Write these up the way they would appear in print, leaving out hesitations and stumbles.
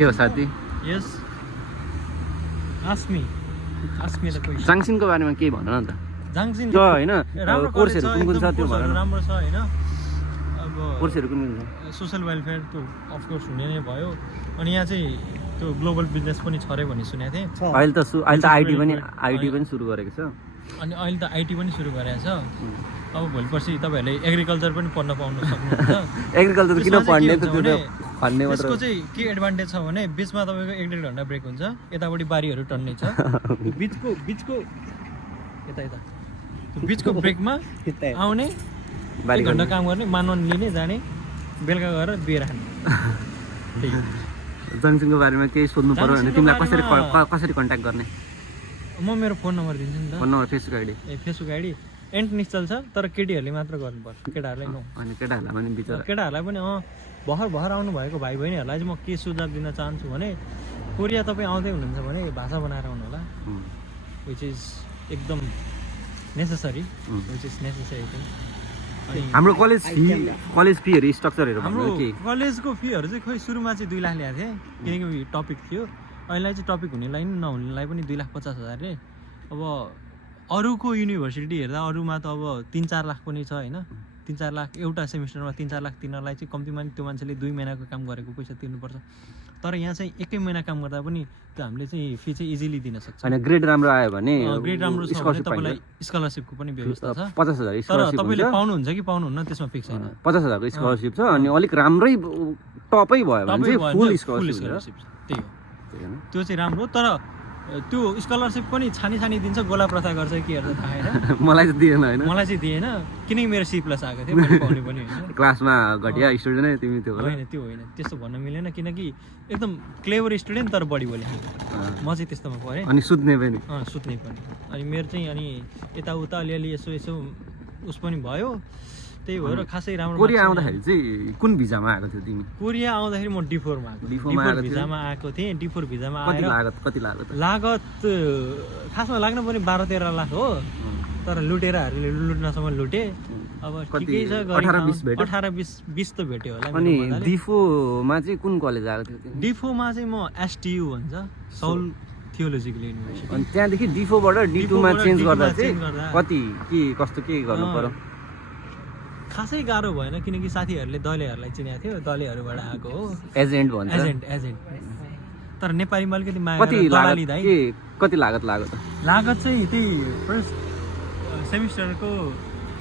के हो साथी? Yes. Ask me the question. जाङसिनको बारेमा केही भन न त। जाङसिन त्यो हैन राम्रो कोर्सहरु कुन कुन छ त्यो भन न। राम्रो छ हैन। अब कोर्सहरु कुन कुन छ? सोशल वेलफेयर त अफ कोर्स हुने नै भयो। अनि यहाँ चाहिँ त्यो ग्लोबल बिजनेस पनि छ रे भन्ने सुनेको थिएँ। अहिले त आईटी पनि सुरु गरेको छ। अनि अहिले त आईटी पनि सुरु गरेको छ। अब भोलि पर्सि तपाईहरुले एग्रिकल्चर पनि पढ्न पाउनु सक्नुहुन्छ। एग्रिकल्चर किन पढ्ने त त्यो खन्ने मात्र। त्यसको चाहिँ के एडभान्टेज छ भने बीचमा तपाईको 1.5 घण्टा ब्रेक हुन्छ। यतापटि बारीहरु टन्ने छ। बीचको यता त्यो बीचको ब्रेकमा आउने 1 घण्टा काम गर्ने, मानवन लिने जाने, बेलुका गएर बिहे राख्ने। त्यही हो। जाङसिनको बारेमा केही सोध्नु पर्यो भने तिमीलाई कसरी कन्ट्याक्ट गर्ने? म मेरो फोन नम्बर दिन्छु नि त। Phone number, Facebook ID. Facebook ID and Nischal छ, तर केटीहरुले मात्र गर्नुपर्छ, केटाहरुलाई नो। अनि केटाहरुलाई पनि बिचरा केटाहरुलाई पनि भर आउनु भएको भाइ बहिनीहरुलाई चाहिँ म के सुझाव दिन चाहन्छु भने कोरिया तपाई आउँदै हुनुहुन्छ भने भाषा बनाएर आउनु होला, which is एकदम नेसेसरी, हाम्रो कलेज फीहरु स्ट्रक्चरहरु भन्नु के? कलेजको फीहरु चाहिँ खोइ सुरुमा चाहिँ 2 लाख ल्याएको थिए किनकि टपिक थियो। अहिले चाहिँ टपिक हुनेलाई नि नहुनेलाई पनि 2,50,000 रे। अब अरुको युनिभर्सिटी हेर्दा अरुमा त अब 3-4 लाख पनि छ हैन। 3-4 लाख एउटा सेमिस्टरमा 3-4 लाख तिर्नलाई चाहिँ कम्तीमा नि त्यो मान्छेले 2 महिनाको काम गरेको पैसा तिर्नुपर्छ। तर यहाँ चाहिँ 1 महिना काम गर्दा पनि त्यो हामीले चाहिँ फी चाहिँ इजिली दिन सक्छ। हैन ग्रेड राम्रो आयो भने ग्रेड राम्रो छ भने तपाईलाई स्कलरशिपको पनि व्यवस्था छ। 50,000 स्कलरशिप तर तपाईले पाउनुहुन्छ कि पाउनुहुन्न त्यसमा फिक्स छैन। 50,000 को स्कलरशिप छ अनि अलिक राम्रै टपै भयो भने चाहिँ फुल स्कलरशिप त्यही हो। त्यो चाहिँ राम्रो, तर त्यो स्कलरशिप पनि छानी दिन्छ, गोला प्रथा गर्छ के गर्छ थाहा हैन। मलाई चाहिँ दिएन हैन। मलाई चाहिँ दिएन किनकि मेरो C+ आएको थियो, मैले पाउने पनि हैन। क्लासमा घटिया स्टुडेन्ट नै तिमी त्यो होइन, त्यो होइन, त्यस्तो भन्न मिलेन किनकि एकदम क्लेभर स्टुडेन्ट तर बढी बोले। म चाहिँ त्यस्तोमा परेँ। अनि सुत्ने पनि सुत्ने पनि। अनि मेरो चाहिँ अनि यताउता अलिअलि यसो उस पनि भयो। त्यही भएर खासै राम्रो। कोरिया आउँदाखेरि चाहिँ कुन भिजामा आएको थियो तिमी? कोरिया आउँदाखेरि म D4 मा आएको। D4 भिजामा आएको थिएँ। D4 भिजामा आएर कति लागत? लागत खासमा लाग्न पनि 12-13 लाख हो, तर लुटेराहरूले लुट्नसम्म लुटे। अब ठिकै छ, 18-20 त भेट्यो होला। अनि D4 मा चाहिँ कुन कलेज आएको थियो तिमी? D4 मा चाहिँ म STU भन्छ, साउल थियोलोजिकल युनिभर्सिटी। अनि त्यहाँदेखि D4 बाट D2 मा चेन्ज गर्दा चाहिँ कति के कस्तो के गर्नु पर्यो? खासै गाह्रो भएन किनकि साथीहरूले दलेहरूलाई चिनेको थियो, दलेहरूबाट आएको हो। एजेन्ट भन्छ। एजेन्ट। तर नेपालीमा अलिकति माया दलाली दाइ। कति लागत लाग्यो त? लागत चाहिँ त्यही फर्स्ट सेमिस्टरको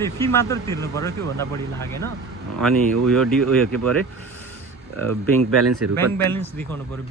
त्यही फी मात्र तिर्नु पर्यो, त्यो भन्दा बढी लागेन। अनि उयो के परे? बैंक ब्यालेन्स देखाउनु पर्यो।